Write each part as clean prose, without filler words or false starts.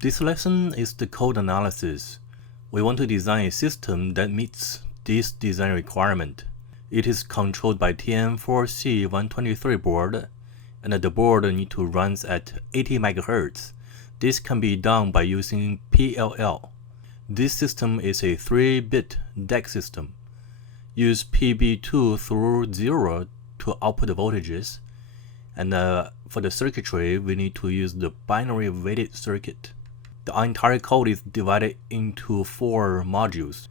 This lesson is the code analysis. We want to design a system that meets this design requirement. It is controlled by TM4C123 board, and the board needs to run at 80 MHz. This can be done by using PLL. This system is a 3-bit DAC system. Use PB2 through 0 to output the voltages, and for the circuitry, we need to use the binary weighted circuit. The entire code is divided into 4 modules.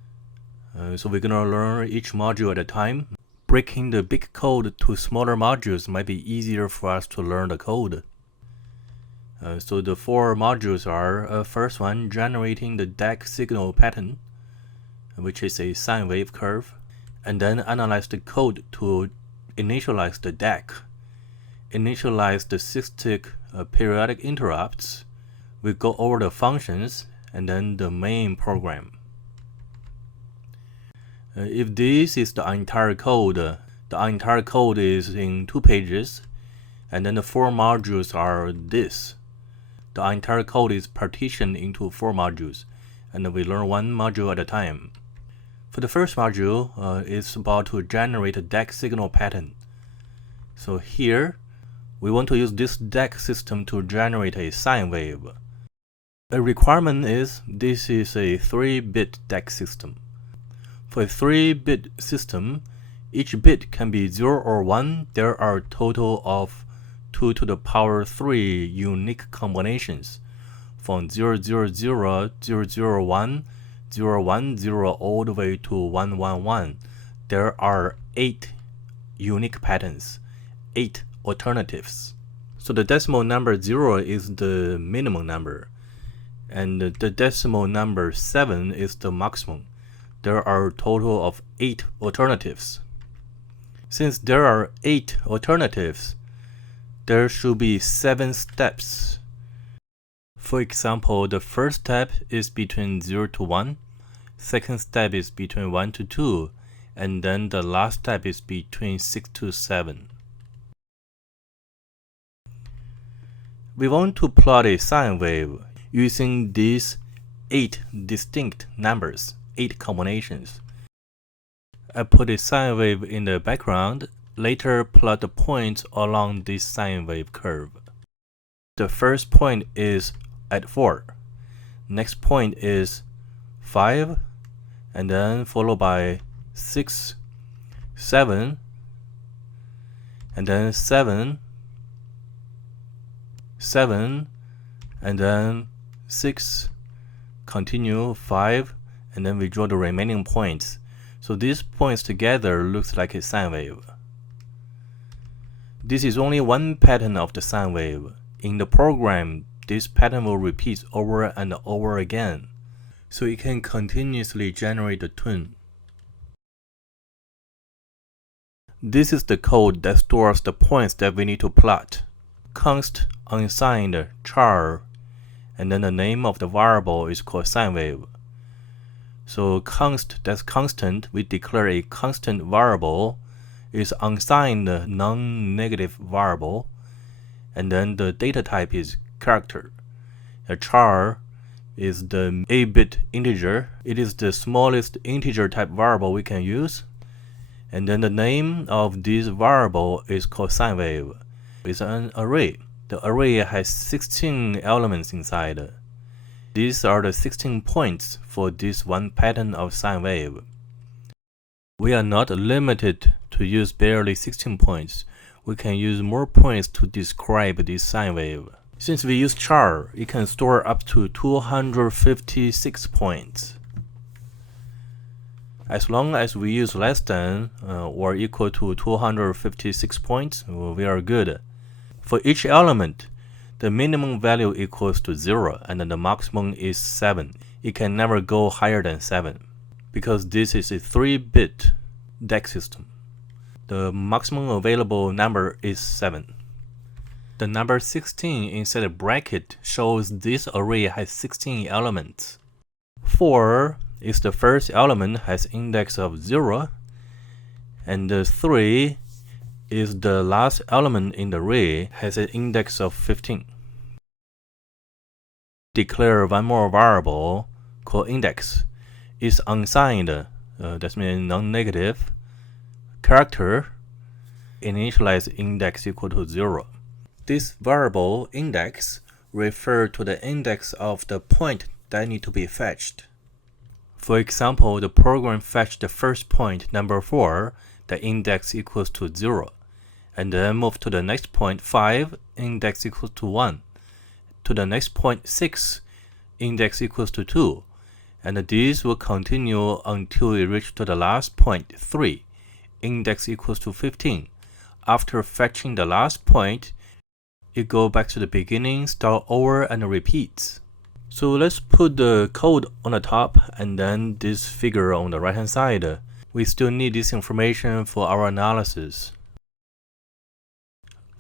So we're gonna learn each module at a time. Breaking the big code to smaller modules might be easier for us to learn the code. So the 4 modules are, first one, generating the DAC signal pattern, which is a sine wave curve, and then analyze the code to initialize the DAC, initialize the 6-tick periodic interrupts. We go over the functions and then the main program. If this is the entire code is in 2 pages, and then the 4 modules are this. The entire code is partitioned into 4 modules, and we learn 1 module at a time. For the first module, it's about to generate a DAC signal pattern. So here, we want to use this DAC system to generate a sine wave. A requirement is this is a 3-bit DAC system. For a 3-bit system, each bit can be 0 or 1. There are a total of 2 to the power 3 unique combinations from 000, 001, 010 all the way to 111. There are 8 unique patterns, 8 alternatives. So the decimal number 0 is the minimum number, and the decimal number 7 is the maximum. There are a total of 8 alternatives. Since there are 8 alternatives, there should be 7 steps. For example, the first step is between 0 to 1, second step is between 1 to 2, and then the last step is between 6 to 7. We want to plot a sine wave using these 8 distinct numbers, 8 combinations. I put a sine wave in the background, later plot the points along this sine wave curve. The first point is at 4. Next point is 5, and then followed by 6, 7, and then 7, 7, and then 6, continue 5, and then we draw the remaining points. So these points together looks like a sine wave. This is only one pattern of the sine wave. In the program, this pattern will repeat over and over again, so it can continuously generate the tune. This is the code that stores the points that we need to plot. Const unsigned char, and then the name of the variable is called sine wave. So const, that's constant, we declare a constant variable, is unsigned non-negative variable, and then the data type is character. A char is the 8-bit integer. It is the smallest integer type variable we can use, and then the name of this variable is called sine wave. It's an array. The array has 16 elements inside. These are the 16 points for this one pattern of sine wave. We are not limited to use barely 16 points. We can use more points to describe this sine wave. Since we use char, it can store up to 256 points. As long as we use less than or equal to 256 points, we are good. For each element, the minimum value equals to 0, and then the maximum is 7. It can never go higher than 7, because this is a 3-bit DAC system. The maximum available number is 7. The number 16 inside a bracket shows this array has 16 elements. 4 is the first element, has index of 0, and the 3 is the last element in the array, has an index of 15. declare one more variable called index. It's unsigned, that means non-negative, character, initialize index equal to 0. This variable index refers to the index of the point that need to be fetched. For example, the program fetched the first point, number 4, the index equals to 0, and then move to the next point, 5, index equals to 1, to the next point, 6, index equals to 2, and this will continue until it reaches to the last point, 3, index equals to 15. After fetching the last point, it goes back to the beginning, start over, and repeats. So let's put the code on the top and then this figure on the right hand side. We still need this information for our analysis.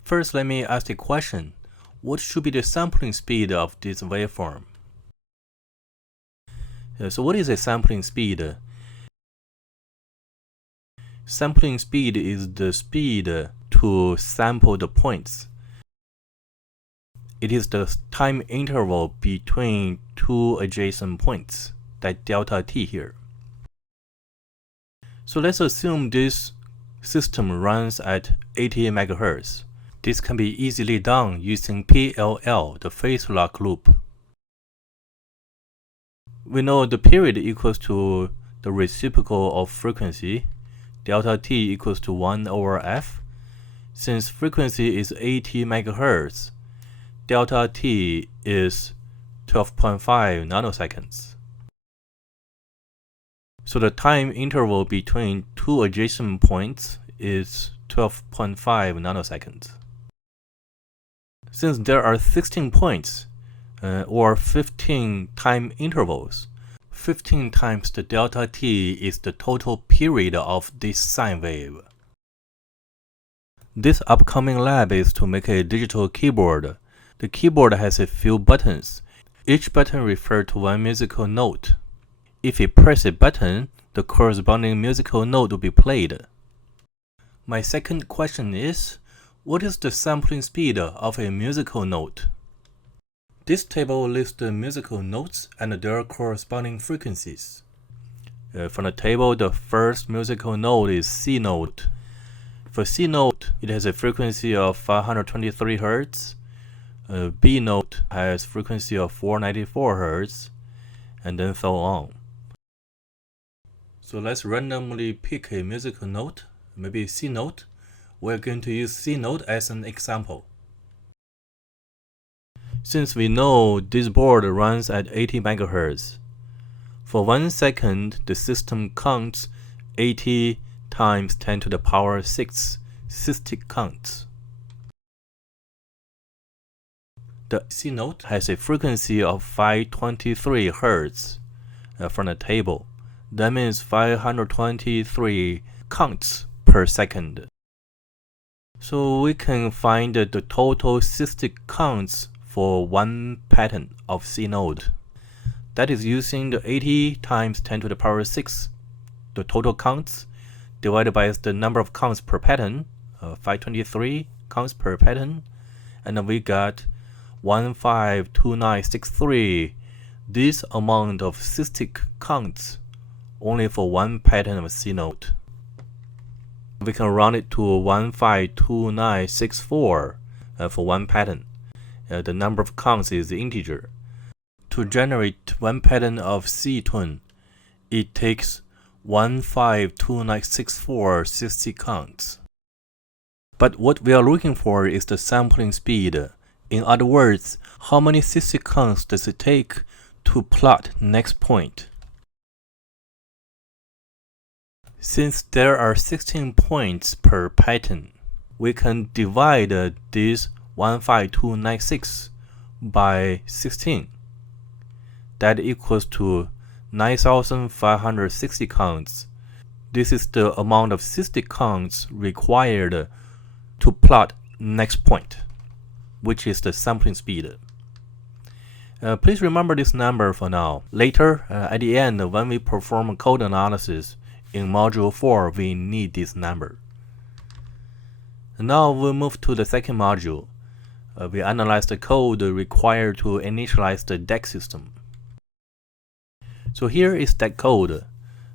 First, let me ask a question. What should be the sampling speed of this waveform? So what is a sampling speed? Sampling speed is the speed to sample the points. It is the time interval between two adjacent points, that delta t here. So let's assume this system runs at 80 MHz. This can be easily done using PLL, the phase lock loop. We know the period equals to the reciprocal of frequency, delta t equals to 1 over f. Since frequency is 80 MHz, delta t is 12.5 nanoseconds. So the time interval between two adjacent points is 12.5 nanoseconds. Since there are 16 points, or 15 time intervals, 15 times the delta t is the total period of this sine wave. This upcoming lab is to make a digital keyboard. The keyboard has a few buttons. Each button refers to one musical note. If you press a button, the corresponding musical note will be played. My second question is, what is the sampling speed of a musical note? This table lists the musical notes and their corresponding frequencies. From the table, the first musical note is C note. For C note, it has a frequency of 523 Hz. B note has frequency of 494 Hz, and then so on. So let's randomly pick a musical note, maybe C note. We're going to use C note as an example. Since we know this board runs at 80 MHz, for 1 second the system counts 80 times 10 to the power 6 systolic counts. The C note has a frequency of 523 Hz from the table. That means 523 counts per second. So we can find the total systolic counts for one pattern of C note. That is using the 80 times 10 to the power 6, the total counts, divided by the number of counts per pattern, 523 counts per pattern, and then we got 152963, this amount of systolic counts only for one pattern of C note. We can round it to 152964 for one pattern. The number of counts is the integer. To generate one pattern of C tone, it takes 152964 60 counts. But what we are looking for is the sampling speed. In other words, how many 60 counts does it take to plot next point? Since there are 16 points per pattern, we can divide this 15296 by 16. That equals to 9,560 counts. This is the amount of systolic counts required to plot next point, which is the sampling speed. Please remember this number for now. Later, at the end, when we perform code analysis in Module 4, we need this number. Now we'll move to the second module. we analyze the code required to initialize the DAC system. So here is that code.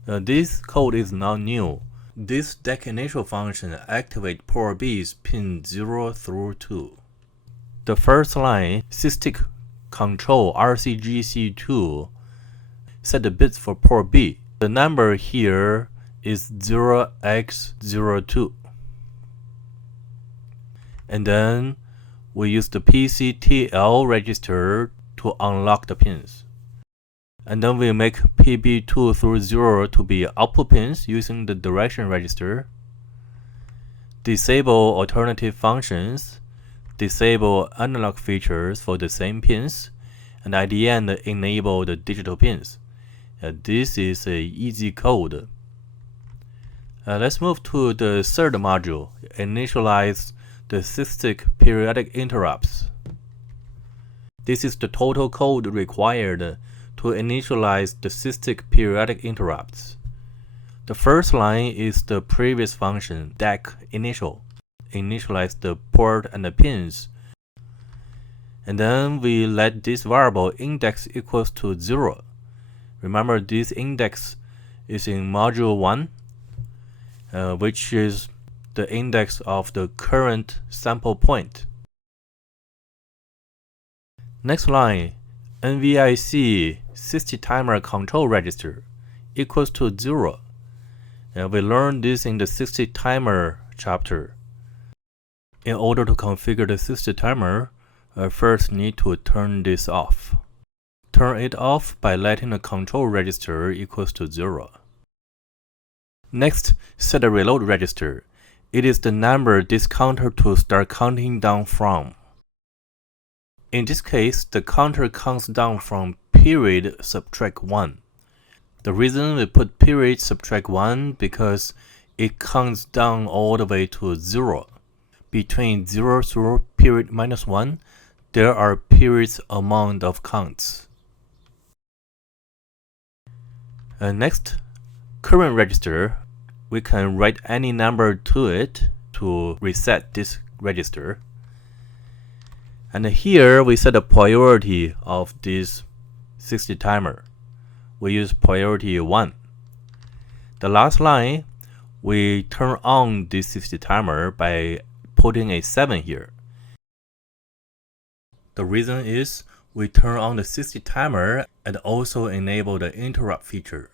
This code is not new. This DAC initial function activates port B's pin 0 through 2. The first line, SysTick control RCGC2, set the bits for port B. The number here is 0x02. And then we use the PCTL register to unlock the pins. And then we make PB2 through 0 to be output pins using the direction register. Disable alternative functions. Disable analog features for the same pins. And at the end, enable the digital pins. This is a easy code. Let's move to the third module, initialize the SysTick periodic interrupts. This is the total code required to initialize the SysTick periodic interrupts. The first line is the previous function, DAC initial, initialize the port and the pins. And then we let this variable index equals to 0. Remember, this index is in module 1, which is the index of the current sample point. Next line, NVIC 60 timer control register equals to 0. We learned this in the 60 timer chapter. In order to configure the 60 timer, first need to turn this off. Turn it off by letting the control register equals to 0. Next, set a reload register. It is the number this counter to start counting down from. In this case, the counter counts down from period subtract 1. The reason we put period subtract 1 because it counts down all the way to 0. Between 0 through period minus 1, there are periods amount of counts. Next, current register. We can write any number to it to reset this register. And here we set a priority of this 60 timer. We use priority 1. The last line, we turn on this 60 timer by putting a 7 here. The reason is we turn on the 60 timer and also enable the interrupt feature.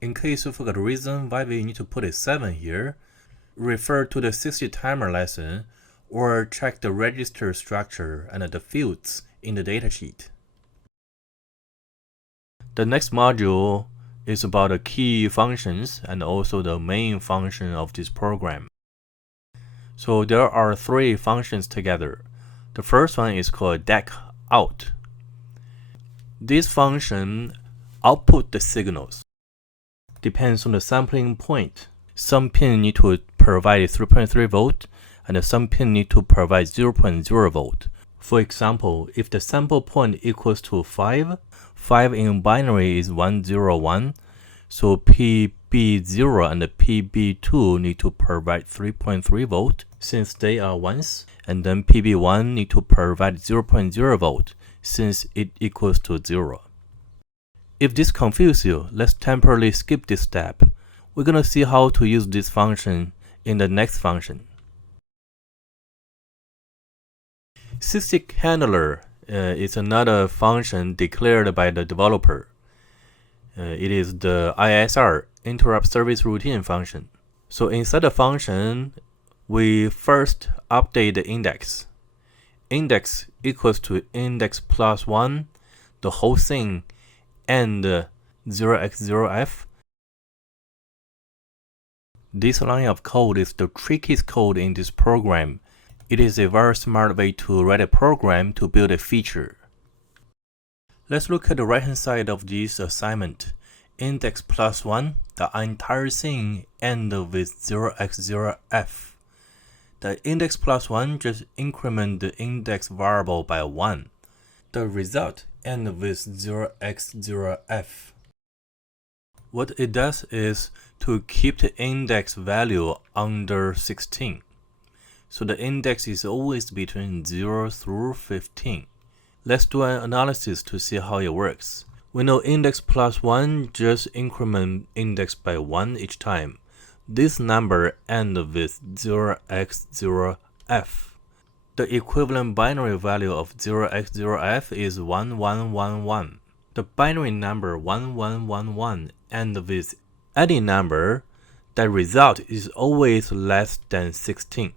In case you forgot the reason why we need to put a 7 here, refer to the 60 timer lesson or check the register structure and the fields in the datasheet. The next module is about the key functions and also the main function of this program. So there are 3 functions together. The first one is called DAC out. This function output the signals. Depends on the sampling point. Some pin need to provide 3.3 volt and some pin need to provide 0.0 volt. For example, if the sample point equals to 5, 5 in binary is 101, so PB0 and PB2 need to provide 3.3 volt since they are ones, and then PB1 need to provide 0.0 volt since it equals to 0. If this confuses you, let's temporarily skip this step. We're going to see how to use this function in the next function. SysTick handler is another function declared by the developer. It is the ISR, interrupt service routine function. So inside the function, we first update the index. Index equals to index plus 1, the whole thing, and 0x0f. This line of code is the trickiest code in this program. It is a very smart way to write a program to build a feature. Let's look at the right hand side of this assignment. Index plus 1, the entire thing ends with 0x0f. The index plus 1 just increment the index variable by 1. The result ends with 0x0f. What it does is to keep the index value under 16. so the index is always between 0 through 15. Let's do an analysis to see how it works. We know index plus 1 just increment index by 1 each time. This number ends with 0x0f. The equivalent binary value of 0x0f is 1111. The binary number 1111 ends with any number. That result is always less than 16.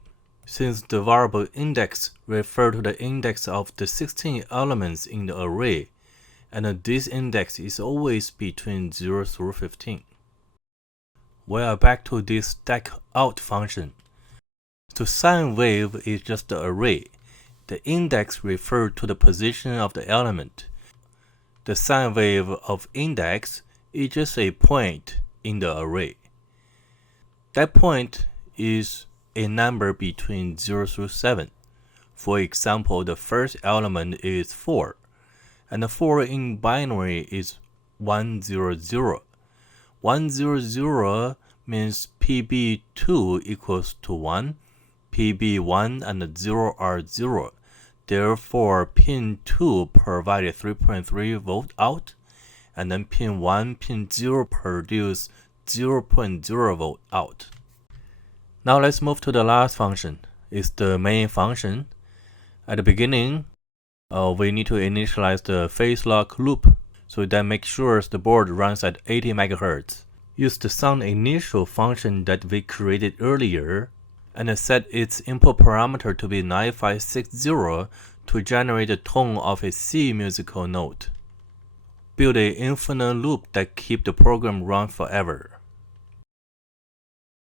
Since the variable index refers to the index of the 16 elements in the array, and this index is always between 0 through 15. We are back to this DAC out function. So sine wave is just the array. The index refers to the position of the element. The sine wave of index is just a point in the array. That point is a number between 0 through 7. For example, the first element is 4, and the 4 in binary is 100. 100 means PB2 equals to 1, PB1 and 0 are 0. Therefore, pin 2 provided 3.3 volt out, and then pin 1, pin 0 produce 0.0 volt out. Now let's move to the last function. It's the main function. At the beginning, we need to initialize the phase lock loop so that makes sure the board runs at 80 MHz. Use the sound initial function that we created earlier and set its input parameter to be 9560 to generate the tone of a C musical note. Build an infinite loop that keeps the program run forever.